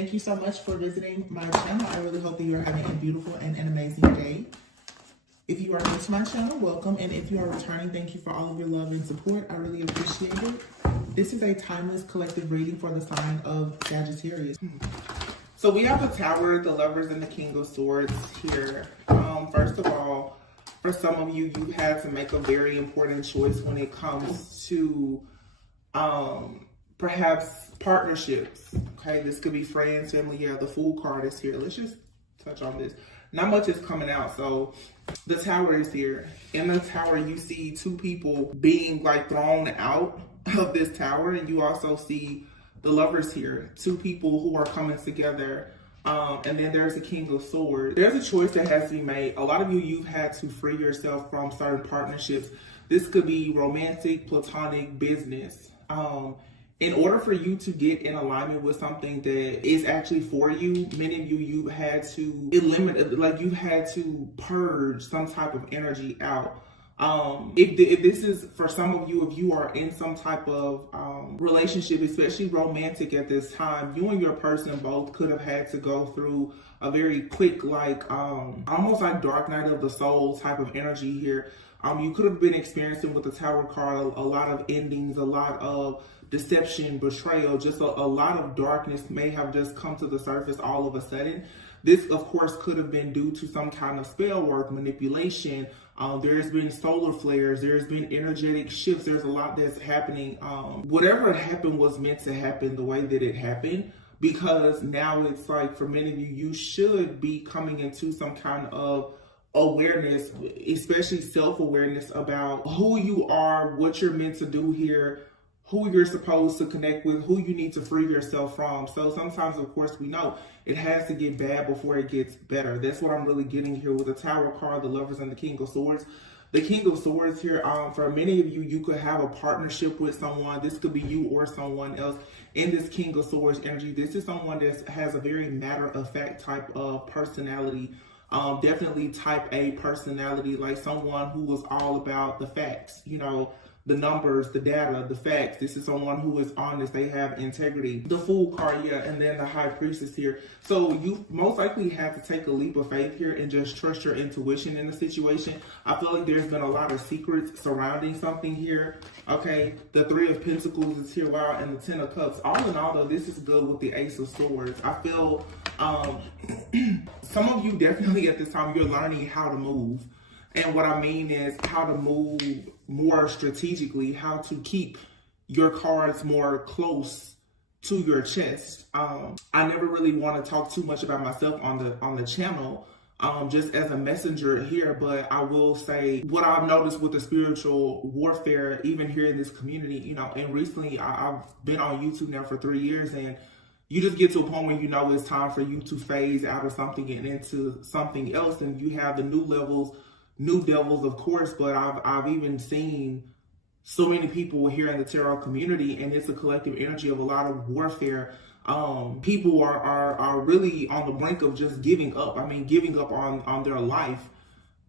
Thank you so much for visiting my channel. I really hope that you are having a beautiful and an amazing day. If you are new to my channel, welcome. And if you are returning, thank you for all of your love and support. I really appreciate it. This is a timeless collective reading for the sign of Sagittarius. So we have the Tower, the Lovers, and the King of Swords here. First of all, for some of you, you've had to make a very important choice when it comes to perhaps partnerships. Okay, this could be friends, family. Yeah, the Fool card is here. Let's just touch on this. Not much is coming out. So the Tower is here. In the Tower, you see two people being like thrown out of this tower, and you also see the Lovers here, two people who are coming together. And then there's the King of Swords. There's a choice that has to be made. A lot of you've had to free yourself from certain partnerships. This could be romantic, platonic, business. In order for you to get in alignment with something that is actually for you, many of you've had to eliminate, like you've had to purge some type of energy out. If this is for some of you, if you are in some type of relationship, especially romantic at this time, you and your person both could have had to go through a very quick, like almost like dark night of the soul type of energy here. You could have been experiencing with the Tower card a lot of endings, a lot of deception, betrayal, just a lot of darkness may have just come to the surface all of a sudden. This, of course, could have been due to some kind of spell work, manipulation. There's been solar flares. There's been energetic shifts. There's a lot that's happening. Whatever happened was meant to happen the way that it happened, because now it's like for many of you, you should be coming into some kind of awareness, especially self-awareness about who you are, what you're meant to do here, who you're supposed to connect with, who you need to free yourself from. So sometimes, of course, we know it has to get bad before it gets better. That's what I'm really getting here with the Tower card, the Lovers, and the King of Swords. The King of Swords here, for many of you, you could have a partnership with someone. This could be you or someone else. In this King of Swords energy, this is someone that has a very matter-of-fact type of personality. Definitely type A personality, like someone who was all about the facts, you know, the numbers, the data, the facts. This is someone who is honest. They have integrity. The Fool card, yeah, and then the High Priestess here. So you most likely have to take a leap of faith here and just trust your intuition in the situation. I feel like there's been a lot of secrets surrounding something here. Okay, the Three of Pentacles is here, wow, and the Ten of Cups. All in all, though, this is good with the Ace of Swords. I feel some of you definitely at this time, you're learning how to move. And what I mean is how to move more strategically, how to keep your cards more close to your chest. I never really want to talk too much about myself on the channel, just as a messenger here, but I will say what I've noticed with the spiritual warfare, even here in this community, you know, and recently I've been on YouTube now for 3 years, and you just get to a point where you know it's time for you to phase out of something and into something else, and you have the new levels, new devils, of course, but I've even seen so many people here in the tarot community, and it's a collective energy of a lot of warfare. People are really on the brink of just giving up. I mean, giving up on their life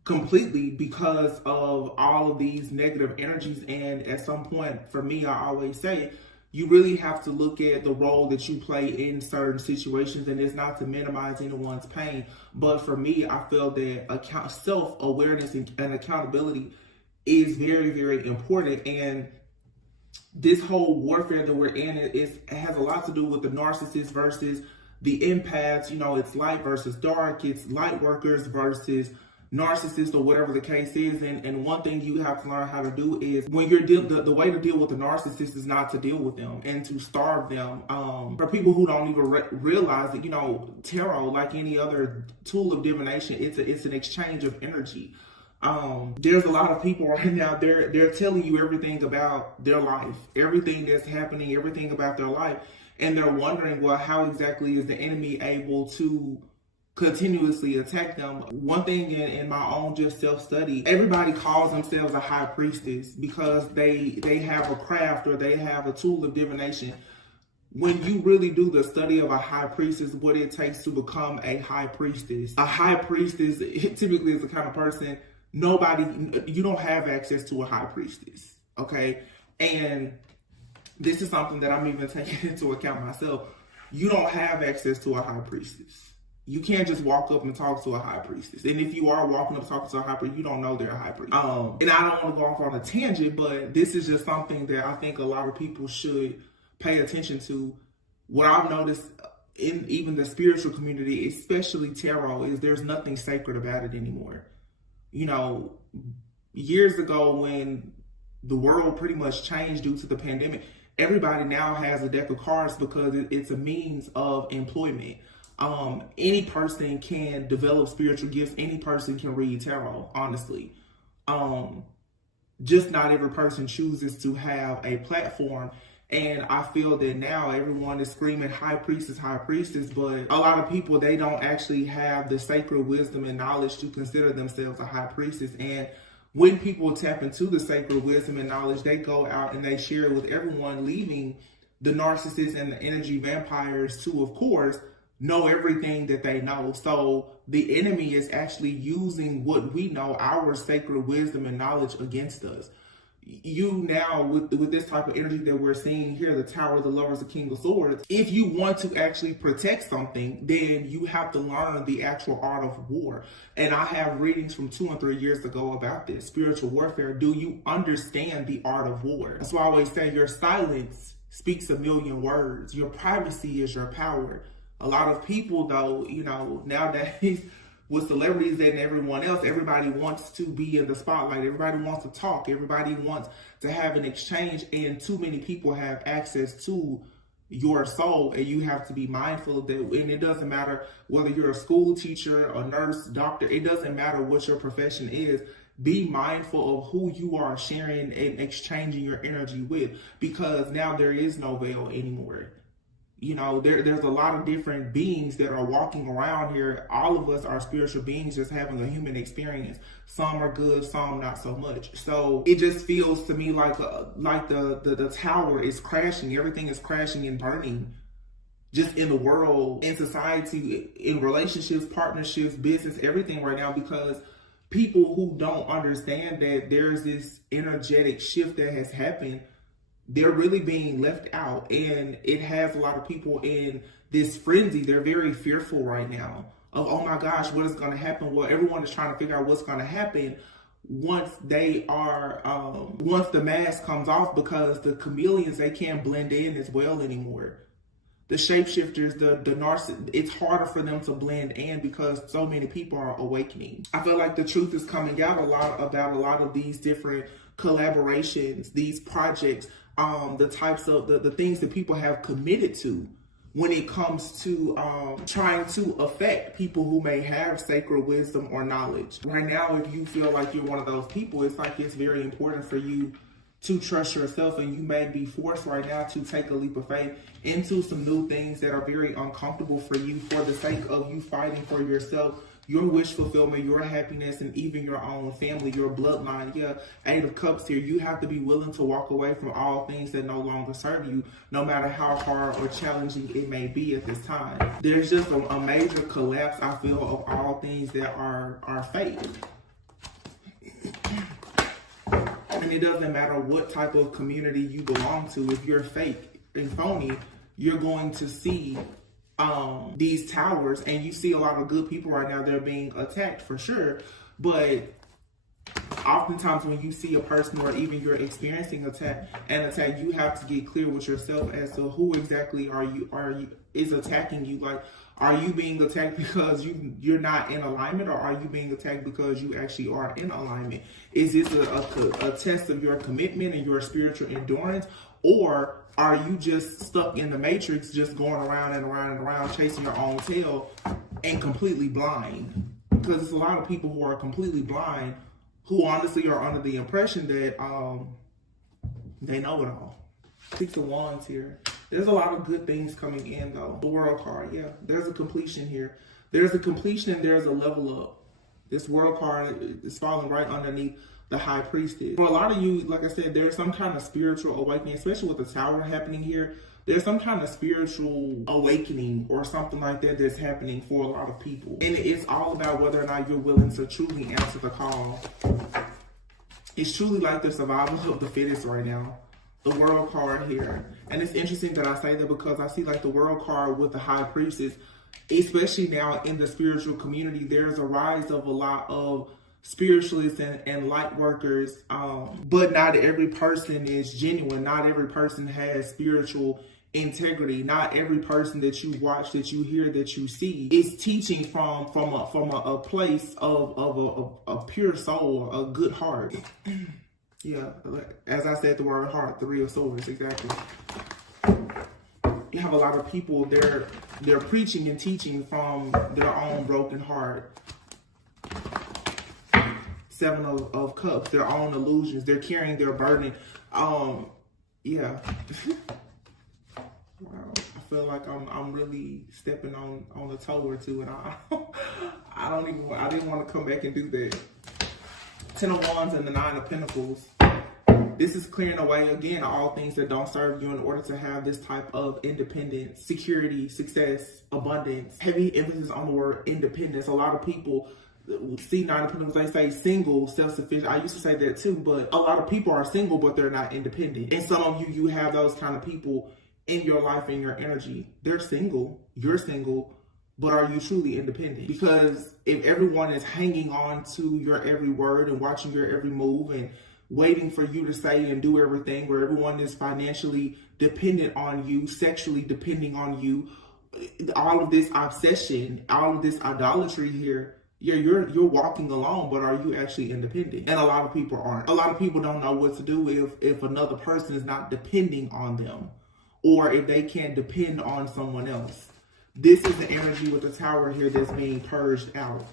completely because of all of these negative energies. And at some point, for me, I always say, you really have to look at the role that you play in certain situations, and it's not to minimize anyone's pain. But for me, I feel that self-awareness and accountability is very, very important. And this whole warfare that we're in, it has a lot to do with the narcissist versus the empaths. You know, it's light versus dark. It's light workers versus narcissist, or whatever the case is. And one thing you have to learn how to do is when you're the way to deal with the narcissist is not to deal with them and to starve them. For people who don't even realize that, you know, tarot, like any other tool of divination, it's an exchange of energy. There's a lot of people right now, they're telling you everything about their life, everything that's happening, everything about their life, and they're wondering, well, how exactly is the enemy able to continuously attack them? One thing in my own just self-study, everybody calls themselves a high priestess because they have a craft or they have a tool of divination. When you really do the study of a high priestess, what it takes to become a high priestess. A high priestess typically is the kind of person, you don't have access to a high priestess, okay? And this is something that I'm even taking into account myself. you don't have access to a high priestess. You can't just walk up and talk to a high priestess. And if you are walking up talking to a high priest, you don't know they're a high priest. And I don't want to go off on a tangent, but this is just something that I think a lot of people should pay attention to. What I've noticed in even the spiritual community, especially tarot, is there's nothing sacred about it anymore. You know, years ago when the world pretty much changed due to the pandemic, everybody now has a deck of cards because it's a means of employment. Any person can develop spiritual gifts. Any person can read tarot, honestly. Just not every person chooses to have a platform. And I feel that now everyone is screaming high priestess, but a lot of people, they don't actually have the sacred wisdom and knowledge to consider themselves a high priestess. And when people tap into the sacred wisdom and knowledge, they go out and they share it with everyone, leaving the narcissists and the energy vampires to, of course, know everything that they know. So the enemy is actually using what we know, our sacred wisdom and knowledge, against us. You now, with this type of energy that we're seeing here, the Tower, the Lovers, the King of Swords, if you want to actually protect something, then you have to learn the actual art of war. And I have readings from 2 and 3 years ago about this, spiritual warfare. Do you understand the art of war? That's why I always say your silence speaks a million words. Your privacy is your power. A lot of people, though, you know, nowadays, with celebrities and everyone else, everybody wants to be in the spotlight. Everybody wants to talk. Everybody wants to have an exchange. And too many people have access to your soul. And you have to be mindful of that. And it doesn't matter whether you're a school teacher, a nurse, doctor. It doesn't matter what your profession is. Be mindful of who you are sharing and exchanging your energy with. Because now there is no veil anymore. You know, there's a lot of different beings that are walking around here. All of us are spiritual beings just having a human experience. Some are good, some not so much. So it just feels to me like the tower is crashing. Everything is crashing and burning just in the world, in society, in relationships, partnerships, business, everything right now, because people who don't understand that there's this energetic shift that has happened, they're really being left out, and it has a lot of people in this frenzy. They're very fearful right now of, oh my gosh, what is going to happen? Well, everyone is trying to figure out what's going to happen once they are, once the mask comes off, because the chameleons, they can't blend in as well anymore. The shapeshifters, the narcissists, it's harder for them to blend in because so many people are awakening. I feel like the truth is coming out a lot about a lot of these different collaborations, these projects, the types of the things that people have committed to when it comes to trying to affect people who may have sacred wisdom or knowledge. Right now, if you feel like you're one of those people, it's like it's very important for you to trust yourself, and you may be forced right now to take a leap of faith into some new things that are very uncomfortable for you for the sake of you fighting for yourself, your wish fulfillment, your happiness, and even your own family, your bloodline. Yeah, 8 of Cups here. You have to be willing to walk away from all things that no longer serve you, no matter how hard or challenging it may be at this time. There's just a major collapse, I feel, of all things that are fake. And it doesn't matter what type of community you belong to. If you're fake and phony, you're going to see these towers, and you see a lot of good people right now. They're being attacked for sure, but oftentimes when you see a person, or even you're experiencing an attack, you have to get clear with yourself as to who exactly is attacking you. Like, are you being attacked because you're not in alignment, or are you being attacked because you actually are in alignment? Is this a test of your commitment and your spiritual endurance, or are you just stuck in the matrix, just going around and around and around, chasing your own tail and completely blind? Because there's a lot of people who are completely blind, who honestly are under the impression that they know it all. 6 of Wands here. There's a lot of good things coming in, though. The World card, yeah. There's a completion here. There's a completion and there's a level up. This World card is falling right underneath the High Priestess. For a lot of you, like I said, there's some kind of spiritual awakening, especially with the Tower happening here. There's some kind of spiritual awakening or something like that that's happening for a lot of people. And it's all about whether or not you're willing to truly answer the call. It's truly like the survival of the fittest right now. the World card here. And it's interesting that I say that because I see like the World card with the High Priestess, especially now in the spiritual community, there's a rise of a lot of spiritualists and light workers, but not every person is genuine. Not every person has spiritual integrity. Not every person that you watch, that you hear, that you see is teaching from a place of a pure soul, a good heart. Yeah, as I said, the word heart, 3 of Swords, exactly. You have a lot of people, they're preaching and teaching from their own broken heart. 7 of Cups, their own illusions. They're carrying their burden. Yeah. Wow. I feel like I'm really stepping on a toe or two, and I didn't want to come back and do that. 10 of Wands and the 9 of Pentacles. This is clearing away, again, all things that don't serve you in order to have this type of independence, security, success, abundance. Heavy emphasis on the word independence. A lot of people see 9 of Pentacles, they say single, self-sufficient. I used to say that too, but a lot of people are single, but they're not independent. And some of you have those kind of people in your life, in your energy. They're single, you're single, but are you truly independent? Because if everyone is hanging on to your every word and watching your every move and waiting for you to say and do everything, where everyone is financially dependent on you, sexually depending on you, all of this obsession, all of this idolatry here, you're walking alone, but are you actually independent? And a lot of people aren't. A lot of people don't know what to do if another person is not depending on them, or if they can't depend on someone else. This is the energy with the Tower here that's being purged out.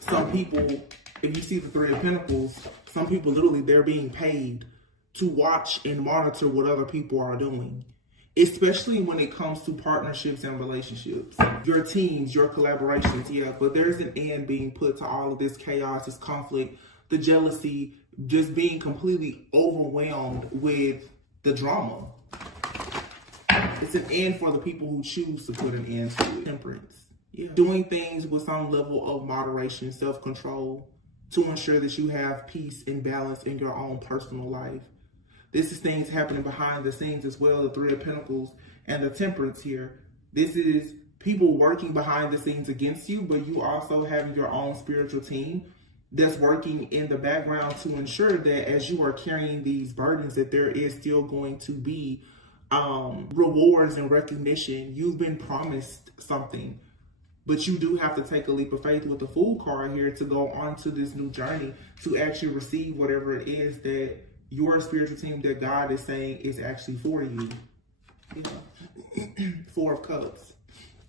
Some people, if you see the 3 of Pentacles, some people literally, they're being paid to watch and monitor what other people are doing, especially when it comes to partnerships and relationships. Your teams, your collaborations, yeah, but there's an end being put to all of this chaos, this conflict, the jealousy, just being completely overwhelmed with the drama. It's an end for the people who choose to put an end to it. Temperance. Yeah. Doing things with some level of moderation, self-control, to ensure that you have peace and balance in your own personal life. This is things happening behind the scenes as well, the 3 of Pentacles and the Temperance here. This is people working behind the scenes against you, but you also having your own spiritual team that's working in the background to ensure that as you are carrying these burdens, that there is still going to be rewards and recognition. You've been promised something, but you do have to take a leap of faith with the Fool card here to go on to this new journey, to actually receive whatever it is that your spiritual team, that God is saying is actually for you. Yeah. 4 of Cups,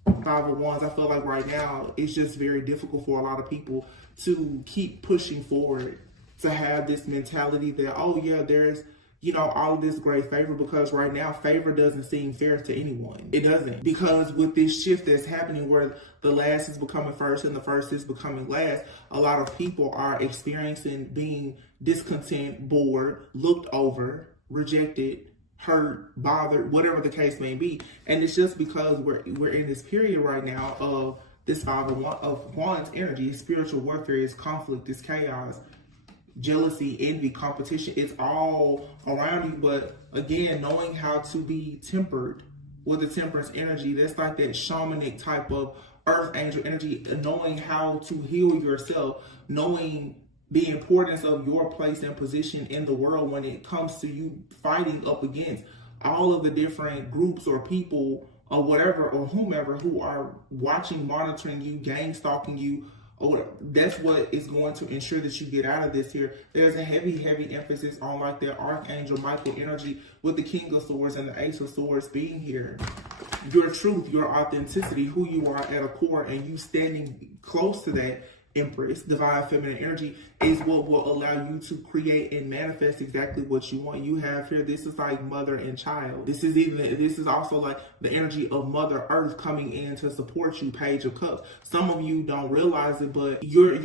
5 of Wands. I feel like right now it's just very difficult for a lot of people to keep pushing forward, to have this mentality that, oh yeah, there's, you know, all of this great favor, because right now favor doesn't seem fair to anyone. It doesn't, because with this shift that's happening where the last is becoming first and the first is becoming last, a lot of people are experiencing being discontent, bored, looked over, rejected, hurt, bothered, whatever the case may be. And it's just because we're in this period right now of this 5 of Wands energy. Spiritual warfare, is conflict, is chaos, jealousy, envy, competition. It's all around you. But again, knowing how to be tempered with the Temperance energy, that's like that shamanic type of earth angel energy, knowing how to heal yourself, knowing the importance of your place and position in the world when it comes to you fighting up against all of the different groups or people or whatever or whomever who are watching, monitoring you, gang stalking you. Or that's what is going to ensure that you get out of this here. There's a heavy emphasis on like that Archangel Michael energy with the King of Swords and the Ace of Swords being here. Your truth, your authenticity, who you are at a core, and you standing close to that Empress, divine feminine energy, is what will allow you to create and manifest exactly what you want. You have here, this is like mother and child. This is also like the energy of Mother Earth coming in to support you, Page of Cups. Some of you don't realize it, but you're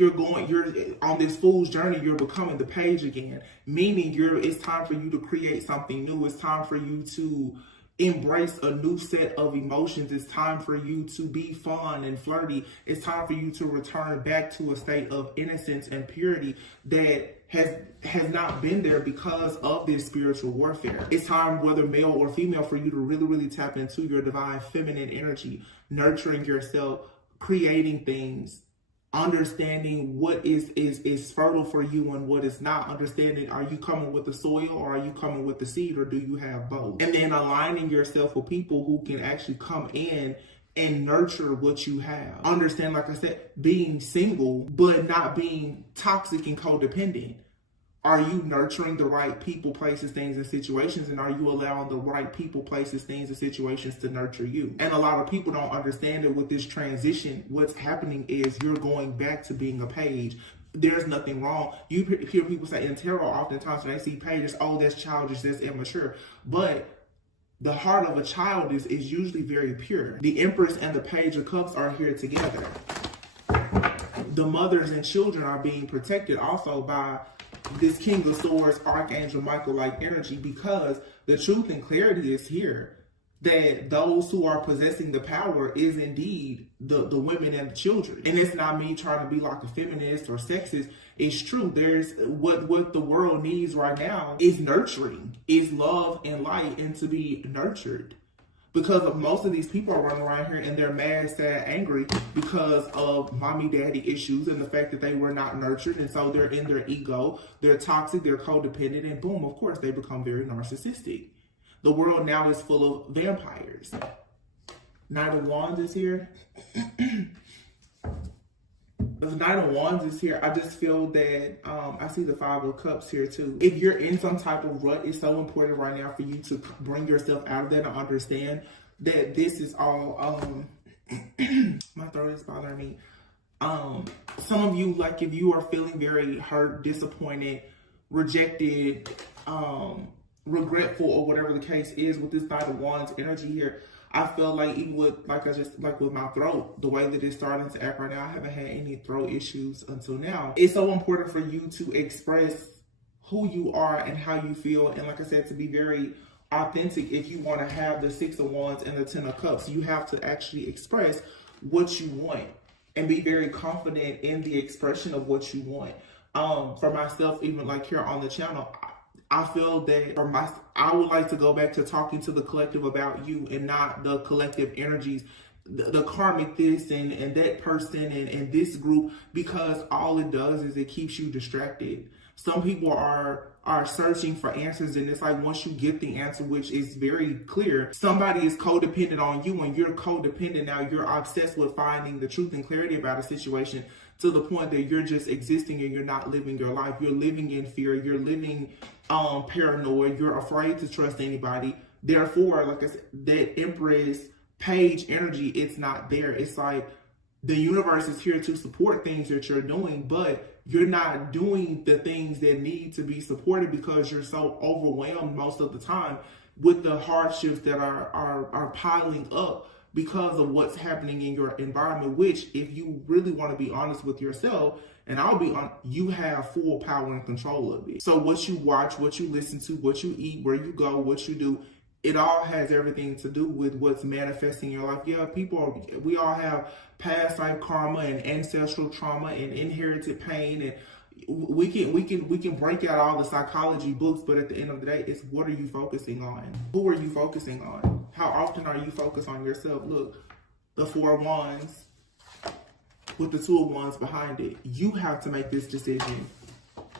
on this fool's journey. You're becoming the Page again, meaning it's time for you to create something new. It's time for you to embrace a new set of emotions. It's time for you to be fun and flirty. It's time for you to return back to a state of innocence and purity that has not been there because of this spiritual warfare. It's time, whether male or female, for you to really, really tap into your divine feminine energy, nurturing yourself, creating things, understanding what is fertile for you and what is not. Understanding, are you coming with the soil or are you coming with the seed, or do you have both? And then aligning yourself with people who can actually come in and nurture what you have. Understand, like I said, being single, but not being toxic and codependent. Are you nurturing the right people, places, things, and situations? And are you allowing the right people, places, things, and situations to nurture you? And a lot of people don't understand that with this transition, what's happening is you're going back to being a page. There's nothing wrong. You hear people say in tarot oftentimes when they see pages, oh, that's childish, that's immature. But the heart of a child is usually very pure. The Empress and the Page of Cups are here together. The mothers and children are being protected also by this King of Swords, Archangel Michael-like energy, because the truth and clarity is here that those who are possessing the power is indeed the women and the children. And it's not me trying to be like a feminist or sexist. It's true. There's what the world needs right now is nurturing, is love and light, and to be nurtured. Because of most of these people are running around here and they're mad, sad, angry because of mommy, daddy issues and the fact that they were not nurtured. And so they're in their ego, they're toxic, they're codependent, and boom, of course, they become very narcissistic. The world now is full of vampires. Knight of Wands is here. The Knight of Wands is here. I just feel that I see the Five of Cups here too. If you're in some type of rut, it's so important right now for you to bring yourself out of that and understand that this is all my throat is bothering me. Some of you, like if you are feeling very hurt, disappointed, rejected, regretful, or whatever the case is with this Knight of Wands energy here, I feel like even with, like with my throat, the way that it's starting to act right now, I haven't had any throat issues until now. It's so important for you to express who you are and how you feel. And like I said, to be very authentic. If you want to have the Six of Wands and the Ten of Cups, you have to actually express what you want and be very confident in the expression of what you want. For myself, even like here on the channel, I feel that I would like to go back to talking to the collective about you and not the collective energies, the karmic this and that person and this group, because all it does is it keeps you distracted. Some people are searching for answers, and it's like once you get the answer, which is very clear, somebody is codependent on you and you're codependent. Now you're obsessed with finding the truth and clarity about a situation to the point that you're just existing and you're not living your life. You're living in fear. You're living paranoid. You're afraid to trust anybody. Therefore, like I said, that Empress Page energy, it's not there. It's like the universe is here to support things that you're doing, but you're not doing the things that need to be supported because you're so overwhelmed most of the time with the hardships that are piling up because of what's happening in your environment, which, if you really want to be honest with yourself, and I'll be on, you have full power and control of it. So what you watch, what you listen to, what you eat, where you go, what you do, it all has everything to do with what's manifesting in your life. Yeah, we all have past life karma and ancestral trauma and inherited pain, and we can break out all the psychology books, but at the end of the day, it's what are you focusing on? Who are you focusing on? How often are you focused on yourself? Look, the Four of Wands with the Two of Wands behind it. You have to make this decision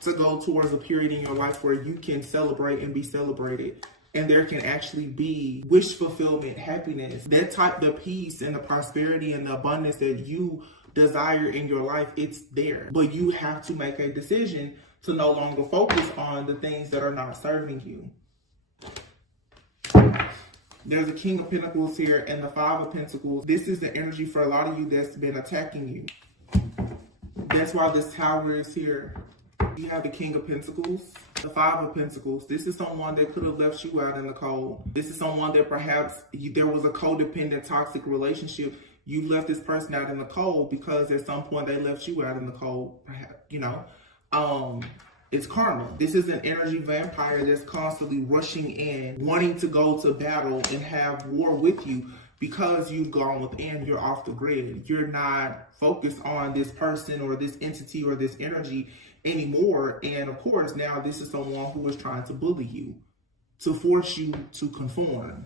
to go towards a period in your life where you can celebrate and be celebrated. And there can actually be wish fulfillment, happiness, that type, the peace and the prosperity and the abundance that you desire in your life, it's there. But you have to make a decision to no longer focus on the things that are not serving you. There's a King of Pentacles here and the Five of Pentacles. This is the energy for a lot of you that's been attacking you. That's why this Tower is here. You have the King of Pentacles, the Five of Pentacles. This is someone that could have left you out in the cold. This is someone that perhaps there was a codependent, toxic relationship. You left this person out in the cold because at some point they left you out in the cold, perhaps, you know. It's karma. This is an energy vampire that's constantly rushing in, wanting to go to battle and have war with you because you've gone within, you're off the grid. You're not focused on this person or this entity or this energy anymore. And of course, now this is someone who is trying to bully you, to force you to conform.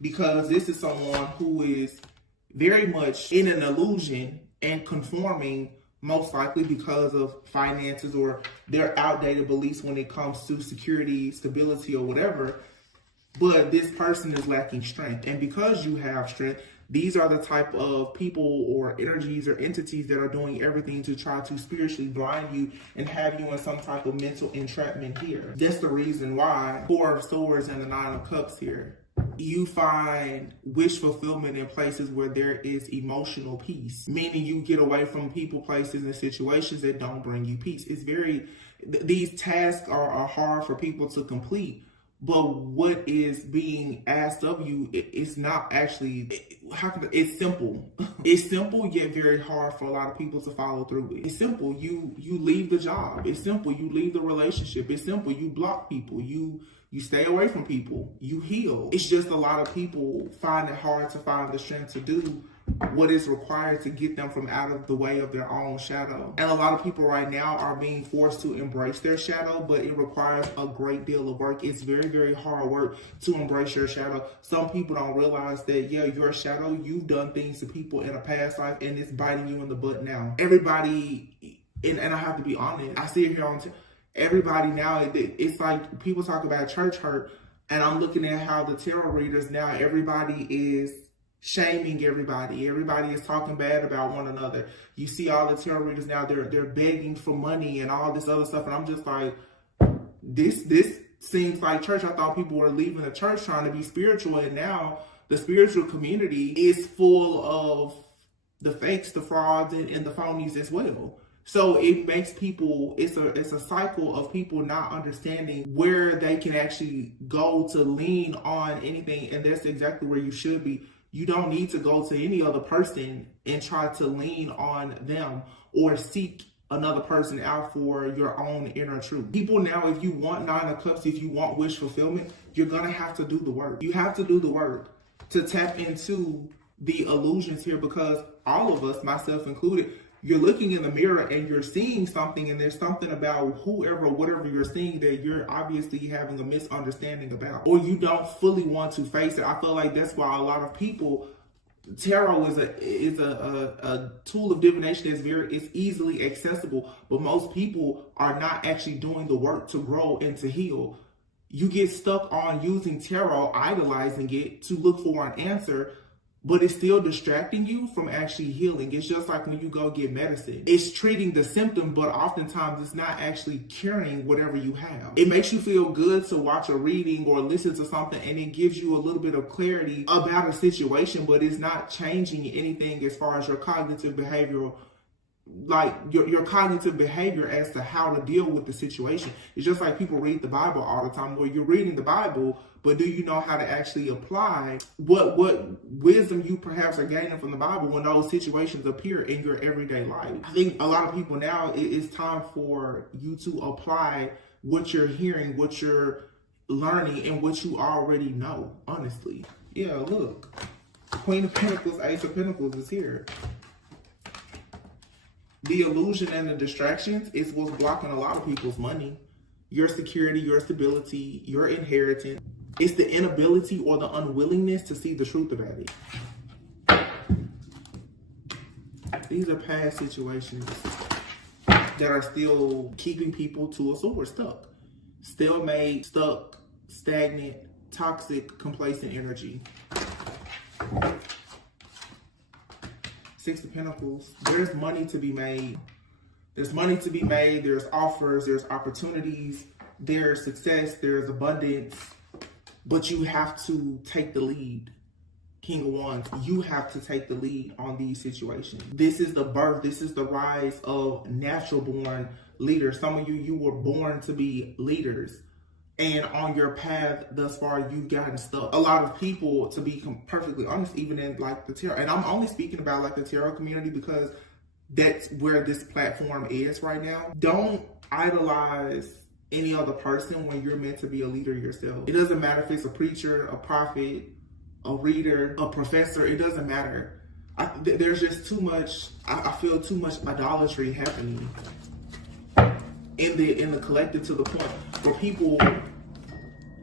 Because this is someone who is very much in an illusion and conforming, most likely because of finances or their outdated beliefs when it comes to security, stability, or whatever. But this person is lacking strength. And because you have strength, these are the type of people or energies or entities that are doing everything to try to spiritually blind you and have you in some type of mental entrapment here. That's the reason why 4 of Swords and the 9 of Cups here. You find wish fulfillment in places where there is emotional peace, meaning you get away from people, places, and situations that don't bring you peace. It's these tasks are hard for people to complete, but what is being asked of you, it's not actually, it's simple. It's simple, yet very hard for a lot of people to follow through with. It's simple, you leave the job. It's simple, you leave the relationship. It's simple, you block people. You stay away from people. You heal. It's just a lot of people find it hard to find the strength to do what is required to get them from out of the way of their own shadow. And a lot of people right now are being forced to embrace their shadow, but it requires a great deal of work. It's very, very hard work to embrace your shadow. Some people don't realize that, yeah, your shadow, you've done things to people in a past life and it's biting you in the butt now. Everybody, and I have to be honest, I see it here on everybody now, it's like people talk about church hurt, and I'm looking at how the tarot readers now, everybody is shaming everybody. Everybody is talking bad about one another. You see all the tarot readers now, they're begging for money and all this other stuff, and I'm just like, this seems like church. I thought people were leaving the church trying to be spiritual, and now the spiritual community is full of the fakes, the frauds, and the phonies as well. So it makes people, it's a cycle of people not understanding where they can actually go to lean on anything. And that's exactly where you should be. You don't need to go to any other person and try to lean on them or seek another person out for your own inner truth. People now, if you want 9 of Cups, if you want wish fulfillment, you're going to have to do the work. You have to do the work to tap into the illusions here, because all of us, myself included, you're looking in the mirror and you're seeing something, and there's something about whoever, whatever you're seeing that you're obviously having a misunderstanding about, or you don't fully want to face it. I feel like that's why a lot of people, tarot is a tool of divination that's it's easily accessible, but most people are not actually doing the work to grow and to heal. You get stuck on using tarot, idolizing it to look for an answer, but it's still distracting you from actually healing. It's just like when you go get medicine. It's treating the symptom, but oftentimes it's not actually curing whatever you have. It makes you feel good to watch a reading or listen to something, and it gives you a little bit of clarity about a situation, but it's not changing anything as far as your cognitive behavioral, like your cognitive behavior as to how to deal with the situation. It's just like people read the Bible all the time, where you're reading the Bible, but do you know how to actually apply what wisdom you perhaps are gaining from the Bible when those situations appear in your everyday life? I think a lot of people now, it's time for you to apply what you're hearing, what you're learning, and what you already know, honestly. Yeah, look, Queen of Pentacles, Ace of Pentacles is here. The illusion and the distractions is what's blocking a lot of people's money, your security, your stability, your inheritance. It's the inability or the unwillingness to see the truth about it. These are past situations that are still keeping people to a sword, stuck. Stalemate, stuck, stagnant, toxic, complacent energy. 6 of Pentacles. There's money to be made. There's money to be made. There's offers. There's opportunities. There's success. There's abundance. But you have to take the lead. King of Wands, you have to take the lead on these situations. This is the birth. This is the rise of natural born leaders. Some of you were born to be leaders. And on your path thus far, you've gotten stuck. A lot of people, to be perfectly honest, even in like the tarot, and I'm only speaking about like the tarot community because that's where this platform is right now. Don't idolize any other person when you're meant to be a leader yourself. It doesn't matter if it's a preacher, a prophet, a reader, a professor, it doesn't matter. There's just too much, I feel too much idolatry happening in the collective, to the point where people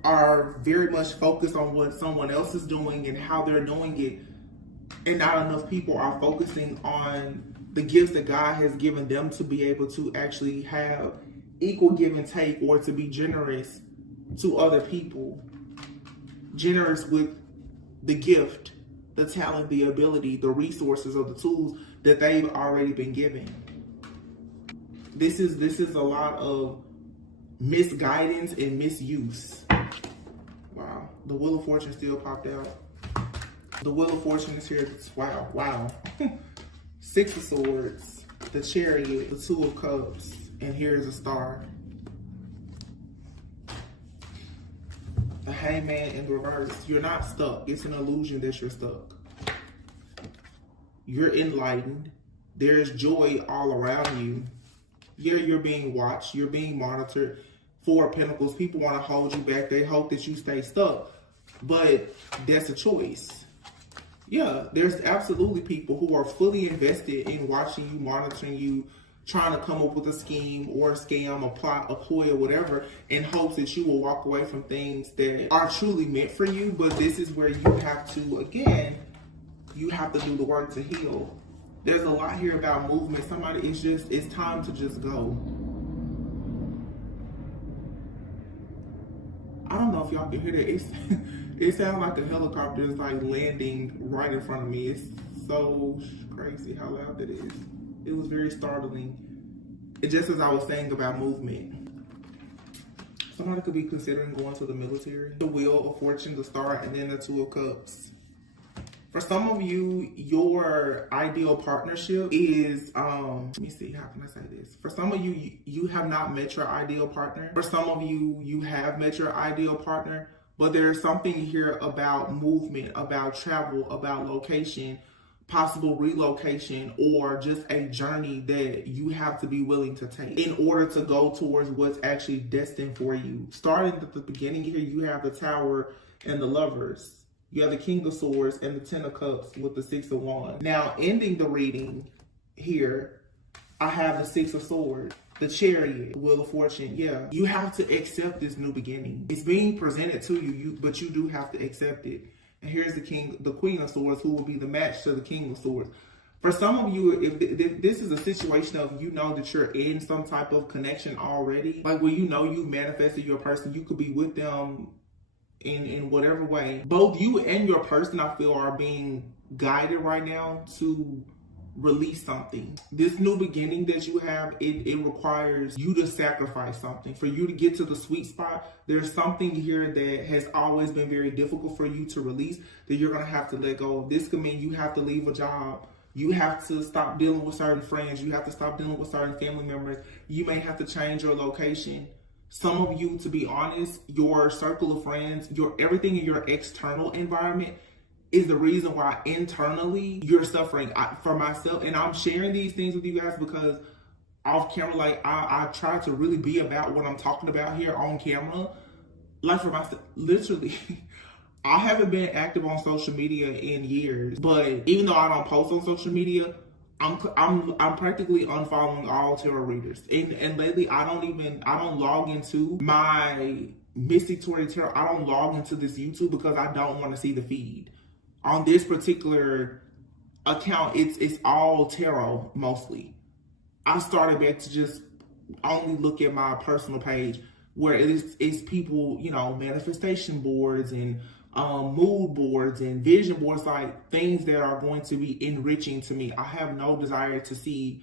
are very much focused on what someone else is doing and how they're doing it, and not enough people are focusing on the gifts that God has given them to be able to actually have equal give and take, or to be generous to other people, generous with the gift, the talent, the ability, the resources, or the tools that they've already been given. This is a lot of misguidance and misuse. Wow. The Wheel of Fortune still popped out. The Wheel of Fortune is here. Wow. Six of Swords, the Chariot, the Two of Cups, and here's a Star. The Hangman in reverse. You're not stuck. It's an illusion that you're stuck. You're enlightened. There's joy all around you. Yeah, you're being watched. You're being monitored. Four of Pentacles. People want to hold you back. They hope that you stay stuck. But that's a choice. Yeah, there's absolutely people who are fully invested in watching you, monitoring you, trying to come up with a scheme or a scam, a plot, a ploy, or whatever, in hopes that you will walk away from things that are truly meant for you. But this is where you have to, again, you have to do the work to heal. There's a lot here about movement. Somebody, it's time to just go. I don't know if y'all can hear that. It sounds like a helicopter is like landing right in front of me. It's so crazy how loud that is. It was very startling. It just as I was saying about movement. Somebody could be considering going to the military. The Wheel of Fortune, the Star, and then the Two of Cups. For some of you, your ideal partnership is, let me see, how can I say this? For some of you, you have not met your ideal partner. For some of you, you have met your ideal partner, but there's something here about movement, about travel, about location, possible relocation, or just a journey that you have to be willing to take in order to go towards what's actually destined for you. Starting at the beginning here, you have the Tower and the Lovers. You have the King of Swords and the Ten of Cups with the Six of Wands. Now, ending the reading here, I have the Six of Swords, the Chariot, the Wheel of Fortune. Yeah, you have to accept this new beginning. It's being presented to you, but you do have to accept it. And here's the Queen of Swords, who will be the match to the King of Swords. For some of you, if this is a situation of, you know that you're in some type of connection already, like where you know you manifested your person, you could be with them in whatever way. Both you and your person, I feel, are being guided right now to release something. This new beginning that you have, it requires you to sacrifice something. For you to get to the sweet spot, there's something here that has always been very difficult for you to release that you're going to have to let go of. This could mean you have to leave a job. You have to stop dealing with certain friends. You have to stop dealing with certain family members. You may have to change your location. Some of you, to be honest, your circle of friends, everything in your external environment is the reason why internally you're suffering. For myself, and I'm sharing these things with you guys because off camera, like I try to really be about what I'm talking about here on camera. Like for myself, literally, I haven't been active on social media in years, but even though I don't post on social media, I'm practically unfollowing all tarot readers, and lately I don't log into my Mystic Tarot. I don't log into this YouTube because I don't want to see the feed. On this particular account, it's all tarot mostly. I started back to just only look at my personal page where it's people, you know, manifestation boards and mood boards and vision boards, like things that are going to be enriching to me. I have no desire to see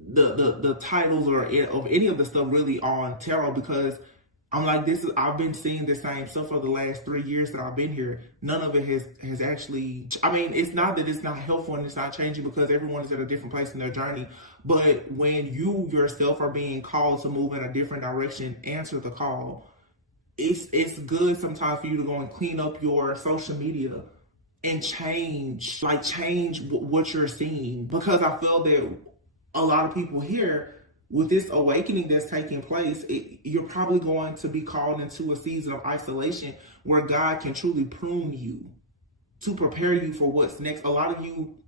the titles or of any of the stuff really on tarot, because I'm like, I've been seeing the same stuff for the last 3 years that I've been here. None of it has actually, I mean, it's not that it's not helpful and it's not changing, because everyone is at a different place in their journey. But when you yourself are being called to move in a different direction, answer the call. It's good sometimes for you to go and clean up your social media and change what you're seeing, because I feel that a lot of people here, with this awakening that's taking place, you're probably going to be called into a season of isolation where God can truly prune you to prepare you for what's next. A lot of you,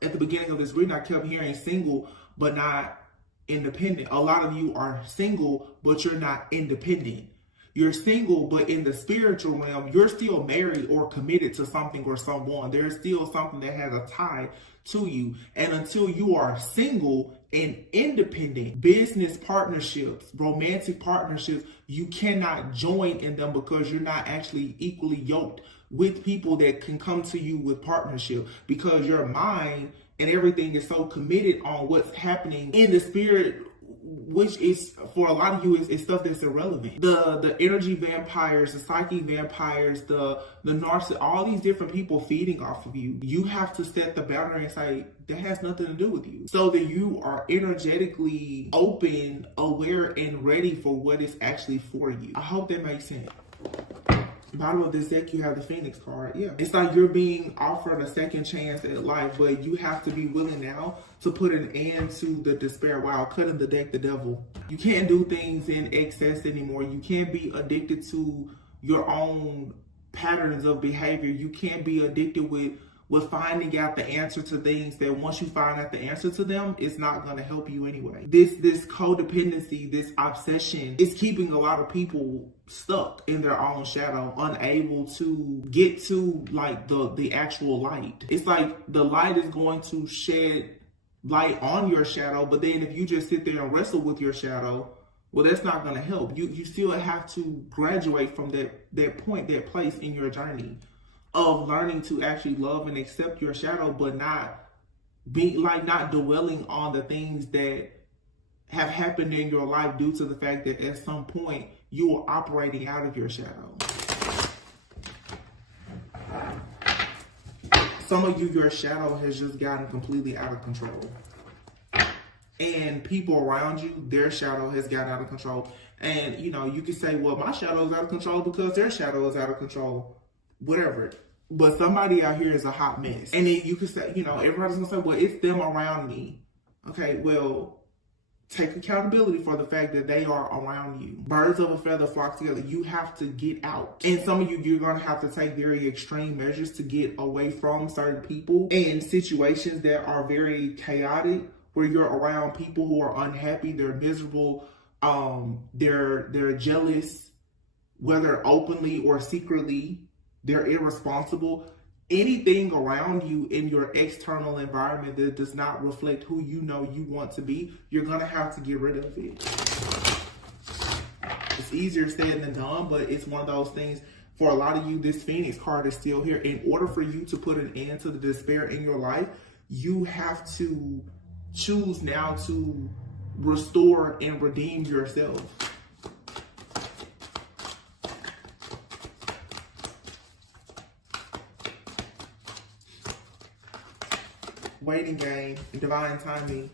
at the beginning of this reading, I kept hearing single, but not independent. A lot of you are single, but you're not independent. You're single, but in the spiritual realm, you're still married or committed to something or someone. There's still something that has a tie to you. And until you are single and independent, business partnerships, romantic partnerships, you cannot join in them because you're not actually equally yoked with people that can come to you with partnership, because your mind and everything is so committed on what's happening in the spirit, which is, for a lot of you, is stuff that's irrelevant. The energy vampires, the psychic vampires, the narcissist, all these different people feeding off of you. You have to set the boundary and say, that has nothing to do with you. So that you are energetically open, aware, and ready for what is actually for you. I hope that makes sense. Bottom of this deck, you have the Phoenix card. Yeah, it's like you're being offered a second chance at life, but you have to be willing now to put an end to the despair. Wow, cutting the deck, the devil. You can't do things in excess anymore. You can't be addicted to your own patterns of behavior. You can't be addicted with finding out the answer to things that once you find out the answer to them, it's not going to help you anyway. This codependency, this obsession is keeping a lot of people stuck in their own shadow, unable to get to like the actual light. It's like the light is going to shed light on your shadow, but then if you just sit there and wrestle with your shadow, well, that's not going to help. You still have to graduate from that point, that place in your journey of learning to actually love and accept your shadow, but not dwelling on the things that have happened in your life due to the fact that at some point you are operating out of your shadow. Some of you, your shadow has just gotten completely out of control. And people around you, their shadow has gotten out of control. And, you know, you could say, well, my shadow is out of control because their shadow is out of control. Whatever. But somebody out here is a hot mess. And then you could say, you know, everybody's gonna say, well, it's them around me. Okay, well, take accountability for the fact that they are around you. Birds of a feather flock together. You have to get out. And some of you, you're gonna have to take very extreme measures to get away from certain people and situations that are very chaotic, where you're around people who are unhappy, they're miserable, they're jealous, whether openly or secretly. They're irresponsible. Anything around you in your external environment that does not reflect who you know you want to be, you're going to have to get rid of it. It's easier said than done, but it's one of those things. For a lot of you, this Phoenix card is still here. In order for you to put an end to the despair in your life, you have to choose now to restore and redeem yourself. Waiting game, divine timing,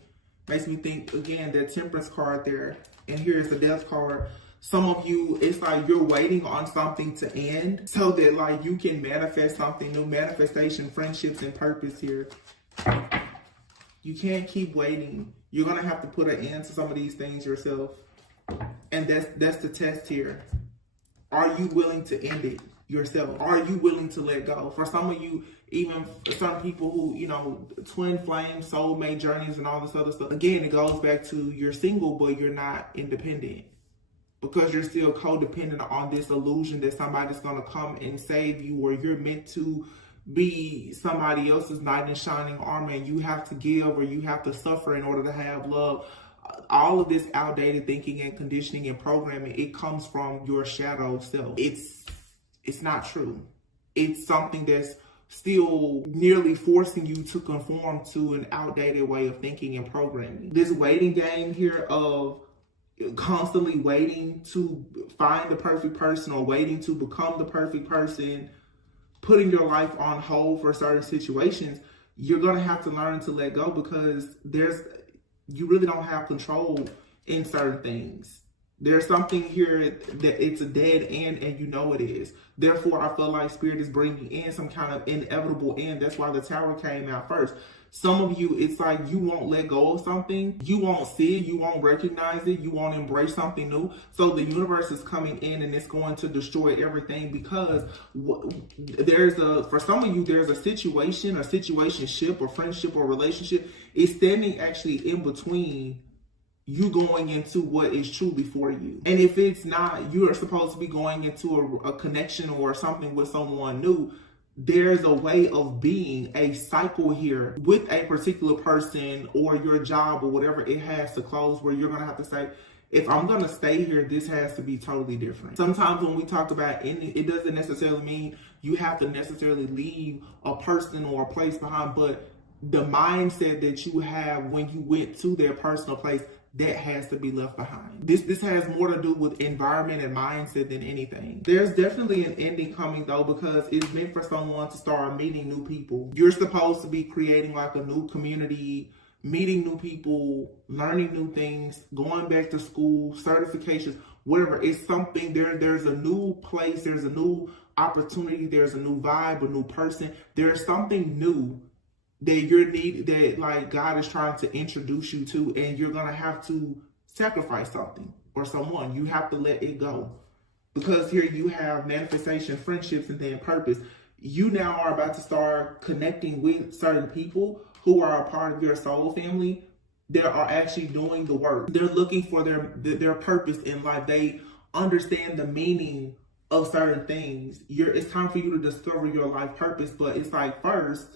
makes me think again that Temperance card there, and here's the Death card. Some of you, it's like you're waiting on something to end so that like you can manifest something new, manifestation, friendships, and purpose here. You can't keep waiting. You're gonna have to put an end to some of these things yourself, and that's the test here. Are you willing to end it yourself? Are you willing to let go? For some of you, even some people who, you know, twin flame, soulmate journeys and all this other stuff. Again, it goes back to you're single, but you're not independent because you're still codependent on this illusion that somebody's going to come and save you, or you're meant to be somebody else's knight in shining armor and you have to give or you have to suffer in order to have love. All of this outdated thinking and conditioning and programming, it comes from your shadow self. It's not true. It's something that's still nearly forcing you to conform to an outdated way of thinking and programming. This waiting game here of constantly waiting to find the perfect person or waiting to become the perfect person, putting your life on hold for certain situations, you're going to have to learn to let go because you really don't have control in certain things. There's something here that it's a dead end and you know it is. Therefore, I feel like Spirit is bringing in some kind of inevitable end. That's why the Tower came out first. Some of you, it's like you won't let go of something. You won't see it. You won't recognize it. You won't embrace something new. So the universe is coming in and it's going to destroy everything because for some of you, there's a situation, a situationship, or friendship, or relationship. It's standing actually in between you going into what is truly for you. And if it's not, you are supposed to be going into a connection or something with someone new. There's a way of being, a cycle here with a particular person or your job or whatever. It has to close where you're going to have to say, if I'm going to stay here, this has to be totally different. Sometimes when we talk about it doesn't necessarily mean you have to necessarily leave a person or a place behind, but the mindset that you have when you went to their personal place, that has to be left behind. This has more to do with environment and mindset than anything. There's definitely an ending coming though, because it's meant for someone to start meeting new people. You're supposed to be creating like a new community, meeting new people, learning new things, going back to school, certifications, whatever. It's something there's a new place, there's a new opportunity, there's a new vibe, a new person. There's something new that like God is trying to introduce you to, and you're gonna have to sacrifice something or someone. You have to let it go, because here you have manifestation, friendships, and then purpose. You now are about to start connecting with certain people who are a part of your soul family that are actually doing the work. They're looking for their purpose in life. They understand the meaning of certain things. It's time for you to discover your life purpose, but it's like first,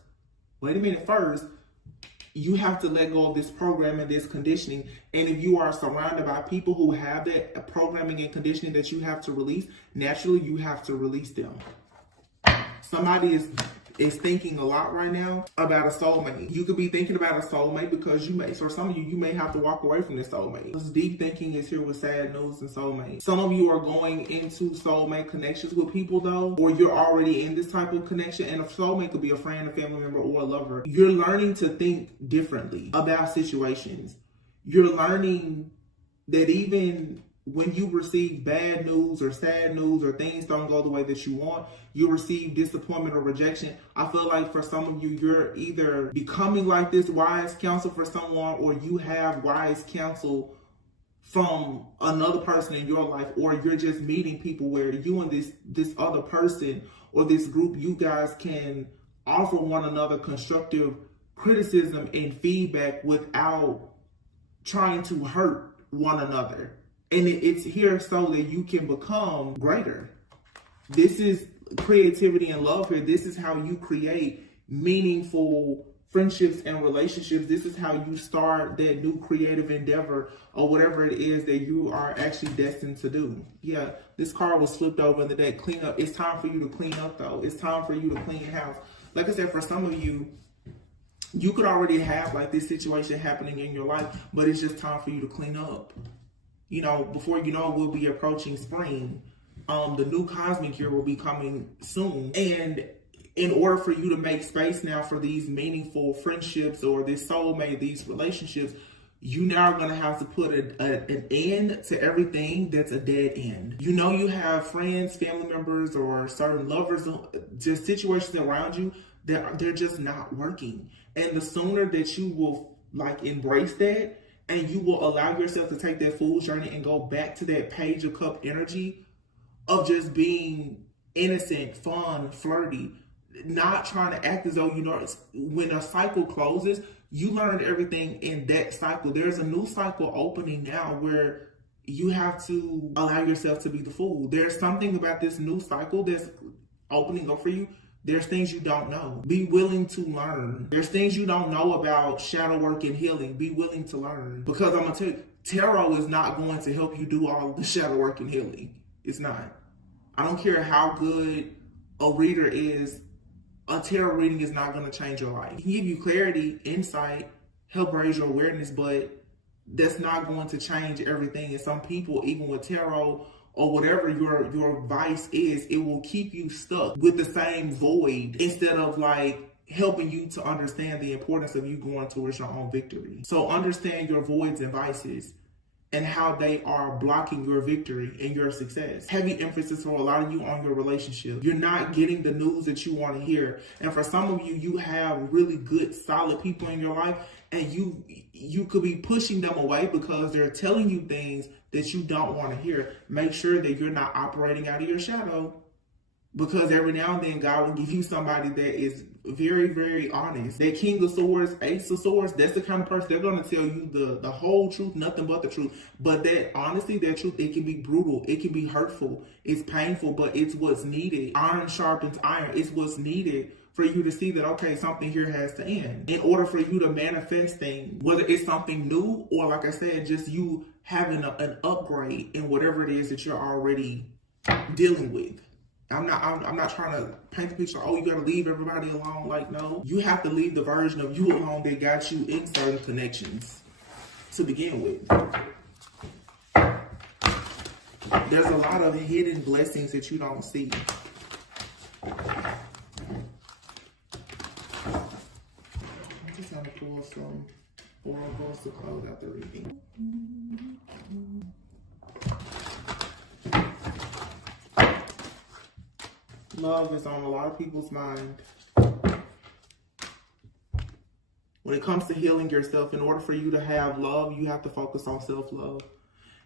you have to let go of this programming, this conditioning. And if you are surrounded by people who have that programming and conditioning that you have to release, naturally you have to release them. Somebody is thinking a lot right now about a soulmate. You could be thinking about a soulmate because for some of you may have to walk away from this soulmate. This deep thinking is here with sad news and soulmate. Some of you are going into soulmate connections with people though, or you're already in this type of connection, and a soulmate could be a friend, a family member, or a lover. You're learning to think differently about situations. You're learning that even when you receive bad news or sad news or things don't go the way that you want, you receive disappointment or rejection. I feel like for some of you, you're either becoming like this wise counsel for someone, or you have wise counsel from another person in your life, or you're just meeting people where you and this other person or this group, you guys can offer one another constructive criticism and feedback without trying to hurt one another. And it's here so that you can become greater. This is creativity and love here. This is how you create meaningful friendships and relationships. This is how you start that new creative endeavor or whatever it is that you are actually destined to do. Yeah, this card was flipped over in the deck. Clean up. It's time for you to clean up though. It's time for you to clean house. Like I said, for some of you, you could already have like this situation happening in your life, but it's just time for you to clean up. You know, before you know, we'll be approaching spring. The new cosmic year will be coming soon. And in order for you to make space now for these meaningful friendships or this soulmate, these relationships, you now are going to have to put an end to everything that's a dead end. You know, you have friends, family members, or certain lovers, just situations around you that they're just not working. And the sooner that you will like embrace that, and you will allow yourself to take that fool's journey and go back to that Page of Cup energy of just being innocent, fun, flirty, not trying to act as though you know. When a cycle closes, you learned everything in that cycle. There's a new cycle opening now where you have to allow yourself to be the fool. There's something about this new cycle that's opening up for you. There's things you don't know. Be willing to learn. There's things you don't know about shadow work and healing. Be willing to learn. Because I'm going to tell you, tarot is not going to help you do all the shadow work and healing. It's not. I don't care how good a reader is. A tarot reading is not going to change your life. It can give you clarity, insight, help raise your awareness, but that's not going to change everything. And some people, even with tarot, or whatever your vice is, it will keep you stuck with the same void instead of like helping you to understand the importance of you going towards your own victory. So understand your voids and vices and how they are blocking your victory and your success. Heavy emphasis for a lot of you on your relationship. You're not getting the news that you want to hear. And for some of you, you have really good, solid people in your life, and you could be pushing them away because they're telling you things that you don't want to hear. Make sure that you're not operating out of your shadow, because every now and then God will give you somebody that is very, very honest. That King of Swords, Ace of Swords, that's the kind of person, they're going to tell you the whole truth, nothing but the truth. But that honesty, that truth, it can be brutal, it can be hurtful, it's painful, but it's what's needed. Iron sharpens iron. It's what's needed for you to see that, okay, something here has to end. In order for you to manifest things, whether it's something new or, like I said, just you having an upgrade in whatever it is that you're already dealing with. I'm not trying to paint the picture, oh, you gotta leave everybody alone. Like, no. You have to leave the version of you alone that got you in certain connections to begin with. There's a lot of hidden blessings that you don't see. I'm just gonna pull some oracles to close out the reading. Love is on a lot of people's mind. When it comes to healing yourself, in order for you to have love, you have to focus on self-love.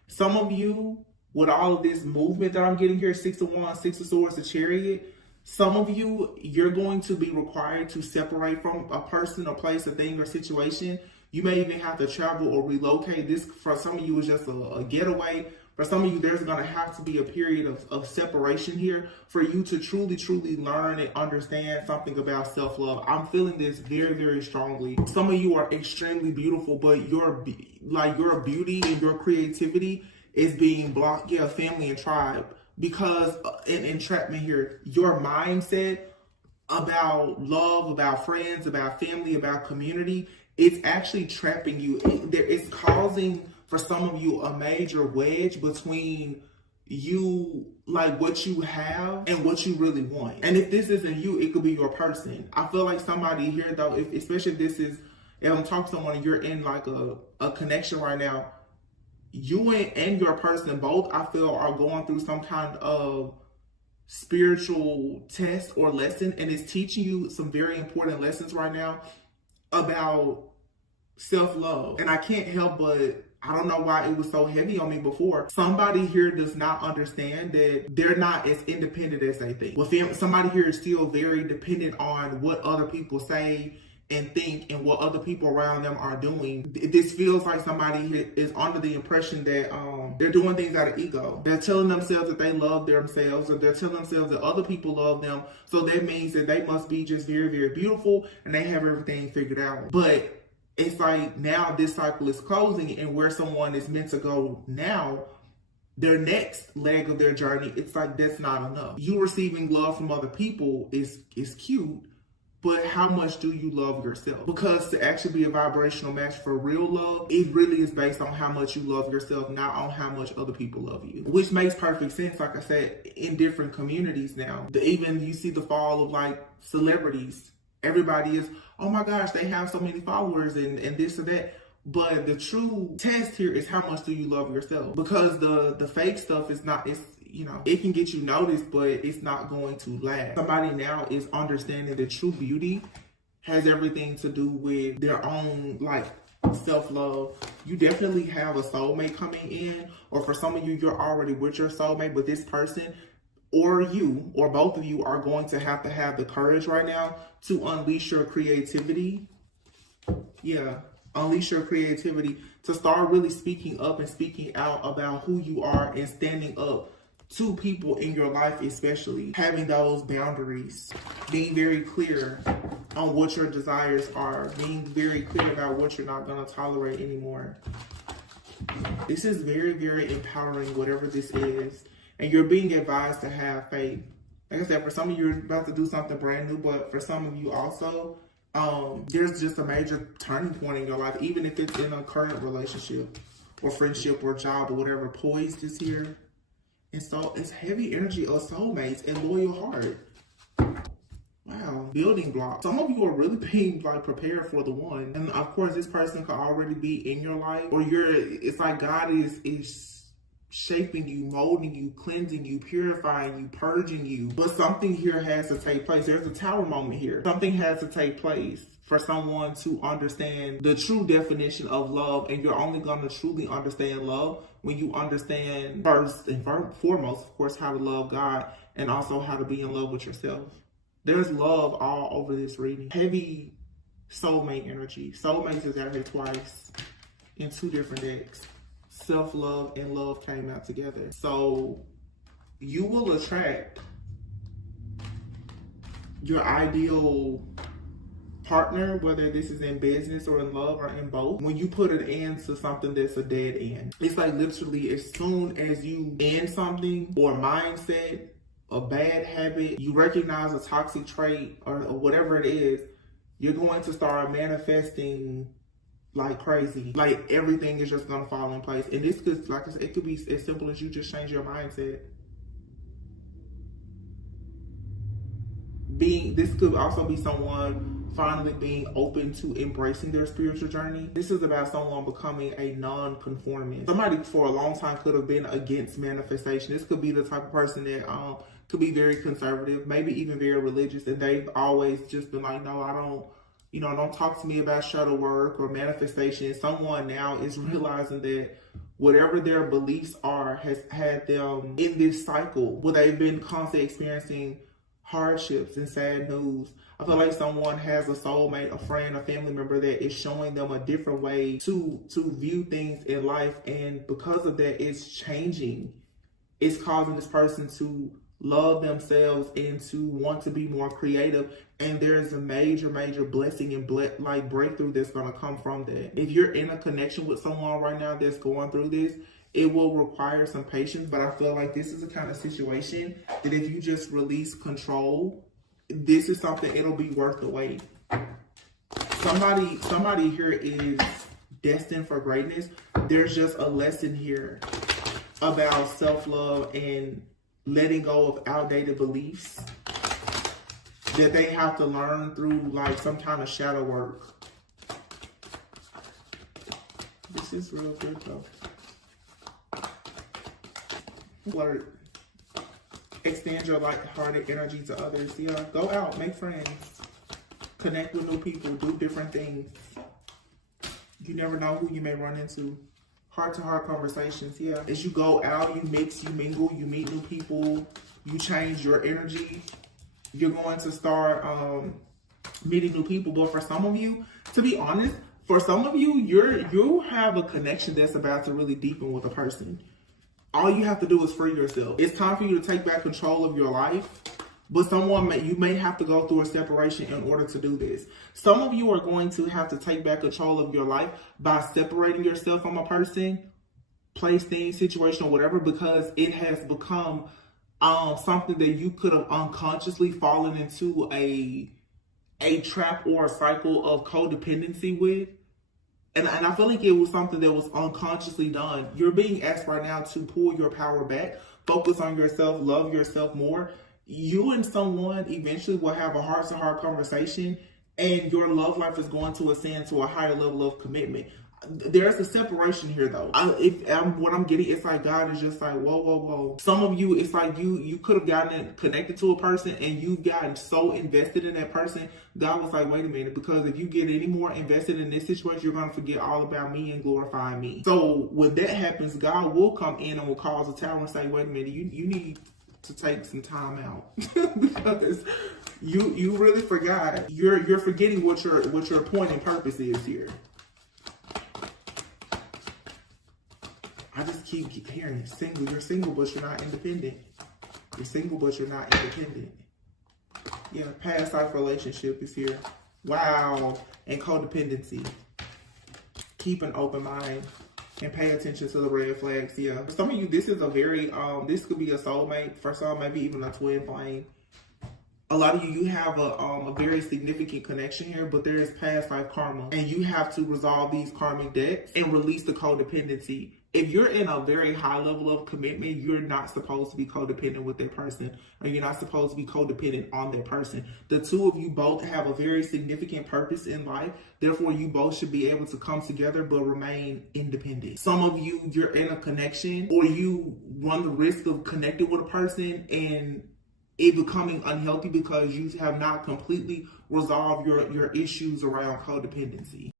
Some of you, with all of this movement that I'm getting here, 6 of Wands, 6 of Swords, the Chariot, some of you, you're going to be required to separate from a person, a place, a thing, or situation. You may even have to travel or relocate. This, for some of you, is just a getaway. For some of you, there's going to have to be a period of separation here for you to truly, truly learn and understand something about self-love. I'm feeling this very, very strongly. Some of you are extremely beautiful, but your beauty and your creativity is being blocked. Yeah, family and tribe. Because in entrapment here, your mindset about love, about friends, about family, about community, it's actually trapping you. It's causing, for some of you, a major wedge between you, like what you have and what you really want. And if this isn't you, it could be your person. I feel like somebody here though, especially if this is, if I'm talking to someone and you're in like a connection right now, you and your person both, I feel, are going through some kind of spiritual test or lesson, and it's teaching you some very important lessons right now about self-love. And I can't help but, I don't know why it was so heavy on me before. Somebody here does not understand that they're not as independent as they think. Well, somebody here is still very dependent on what other people say and think and what other people around them are doing. This feels like somebody here is under the impression that they're doing things out of ego. They're telling themselves that they love themselves, or they're telling themselves that other people love them. So that means that they must be just very, very beautiful and they have everything figured out. But it's like now this cycle is closing, and where someone is meant to go now, their next leg of their journey, it's like that's not enough. You receiving love from other people is cute, but how much do you love yourself? Because to actually be a vibrational match for real love, it really is based on how much you love yourself, not on how much other people love you. Which makes perfect sense, like I said, in different communities now. Even you see the fall of like celebrities. Everybody is, oh my gosh, they have so many followers and this or that. But the true test here is how much do you love yourself? Because the fake stuff is not, it's, you know, it can get you noticed, but it's not going to last. Somebody now is understanding that true beauty has everything to do with their own, like, self-love. You definitely have a soulmate coming in, or for some of you, you're already with your soulmate, but this person, or you, or both of you, are going to have the courage right now to unleash your creativity. Yeah, unleash your creativity to start really speaking up and speaking out about who you are and standing up to people in your life, especially having those boundaries, being very clear on what your desires are, being very clear about what you're not going to tolerate anymore. This is very, very empowering, whatever this is. And you're being advised to have faith. Like I said, for some of you, you're about to do something brand new, but for some of you also, there's just a major turning point in your life, even if it's in a current relationship or friendship or job or whatever. Poised is here. And so it's heavy energy of soulmates and loyal heart. Wow. building blocks. Some of you are really being like prepared for the one. And of course, this person could already be in your life, or it's like God is shaping you, molding you, cleansing you, purifying you, purging you. But something here has to take place. There's a tower moment here. Something has to take place for someone to understand the true definition of love. And you're only going to truly understand love when you understand first and foremost, of course, how to love God and also how to be in love with yourself. There's love all over this reading. Heavy soulmate energy. Soulmates is out here twice in 2 different decks. Self-love and love came out together. So you will attract your ideal partner, whether this is in business or in love or in both, when you put an end to something that's a dead end. It's like literally as soon as you end something or mindset, a bad habit, you recognize a toxic trait or whatever it is, you're going to start manifesting like crazy. Like everything is just gonna fall in place. And this could, like I said, it could be as simple as you just change your mindset. This could also be someone finally being open to embracing their spiritual journey. This is about someone becoming a non-conformist. Somebody for a long time could have been against manifestation. This could be the type of person that could be very conservative, maybe even very religious, and they've always just been like, no, I don't, don't talk to me about shadow work or manifestation. Someone now is realizing that whatever their beliefs are has had them in this cycle where they've been constantly experiencing hardships and sad news. I feel like someone has a soulmate, a friend, a family member that is showing them a different way to view things in life. And because of that, it's changing. It's causing this person to love themselves and to want to be more creative. And there's a major blessing and breakthrough that's going to come from that. If you're in a connection with someone right now that's going through this, it will require some patience, but I feel like this is the kind of situation that if you just release control, this is something, it'll be worth the wait. Somebody here is destined for greatness. There's just a lesson here about self-love and letting go of outdated beliefs that they have to learn through like some kind of shadow work. This is real good though. Flirt. Extend your light-hearted energy to others. Yeah, go out, make friends, connect with new people, do different things. You never know who you may run into. Heart-to-heart conversations. Yeah, as you go out, you mix, you mingle, you meet new people, you change your energy. You're going to start meeting new people. But for some of you, to be honest, for some of you, you have a connection that's about to really deepen with a person. All you have to do is free yourself. It's time for you to take back control of your life. But you may have to go through a separation in order to do this. Some of you are going to have to take back control of your life by separating yourself from a person, place, thing, situation, or whatever, because it has become something that you could have unconsciously fallen into a trap or a cycle of codependency with. And I feel like it was something that was unconsciously done. You're being asked right now to pull your power back, focus on yourself, love yourself more. You and someone eventually will have a heart-to-heart conversation, and your love life is going to ascend to a higher level of commitment. There's a separation here, though. What I'm getting, it's like God is just like, whoa. Some of you, it's like you could have gotten connected to a person, and you've gotten so invested in that person. God was like, wait a minute, because if you get any more invested in this situation, you're going to forget all about me and glorify me. So when that happens, God will come in and will cause a tower and say, wait a minute, you need to take some time out because you really forgot. You're forgetting what your point and purpose is here. I just keep hearing single. You're single, but you're not independent. You're single, but you're not independent. Yeah, past life relationship is here. Wow. And codependency. Keep an open mind and pay attention to the red flags. Yeah. For some of you, this is a very, this could be a soulmate. For some, maybe even a twin flame. A lot of you have a very significant connection here, but there is past life karma. And you have to resolve these karmic debts and release the codependency. if you're in a very high level of commitment, you're not supposed to be codependent with that person, or you're not supposed to be codependent on that person. The two of you both have a very significant purpose in life. Therefore, you both should be able to come together but remain independent. Some of you, you're in a connection, or you run the risk of connecting with a person and it becoming unhealthy because you have not completely resolved your issues around codependency.